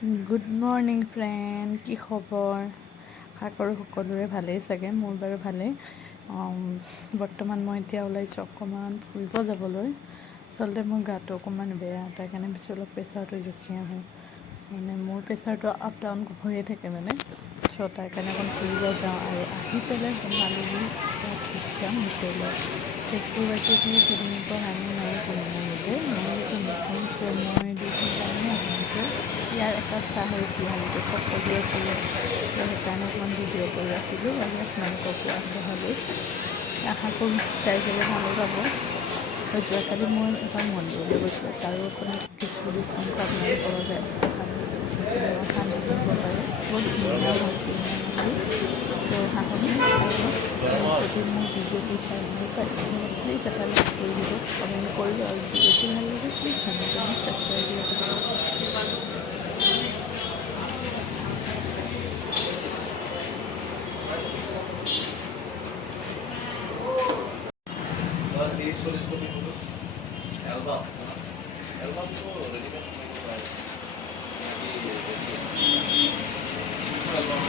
Good morning friend, কি খবৰ? আশা কৰোঁ সকলোৰে ভালেই চাগে, মোৰ বাৰু ভালেই। বৰ্তমান মই এতিয়া ওলাইছোঁ অকণমান ফুৰিব যাবলৈ। আচলতে মোৰ গাটো অকণমান বেয়া, তাৰ কাৰণে বেছি অলপ প্ৰেছাৰটো জুখি আহোঁ। মানে মোৰ প্ৰেছাৰটো আপ ডাউন হৈয়ে থাকে মানে, চ' তাৰ কাৰণে অকণ ফুৰিব যাওঁ আৰু আহি পেলাই বনালোঁ যাম হোটেলত। তেজপুৰবাসীখিনি চিনি পোৱা মানুহ নাই কোনো নাই যে, মইতো নতুন চ' মই 2-3 আহিছোঁ। ইয়াৰ এটা চাহ আৰু পিয়ালিটো সকলোৱে ক'লে, ত' সেইকাৰণে অকণমান ভিডিঅ' কৰি ৰাখিলোঁ আৰু আপোনালোককো আগবঢ়ালোঁ। আশা কৰোঁ চাই চাগে ভালো পাব। যোৱাকালি মই এটা মন্দিৰলৈ গৈছিলোঁ, তাৰো অকণমান কিছু অংশ আপোনালোকৰ বাবে শান্তি দিব পাৰে। বহুত ধুনীয়া হয় পুৰণা মন্দিৰ। ত' হাঁহনি আৰু যদি মোৰ ভিডিঅ'টো চাই ভাল পায় তেতিয়াহ'লে প্লিজ এটা লাইক কৰি দিব, কমেণ্ট কৰিব আৰু ভিডিঅ'টো ভাল লাগে প্লিজ চেনেলটো মোক ছাবস্ক্ৰাইব কৰি দিব। অ্যালবাম অ্যালবাম তো ৰেডিমেড অ্যালবাম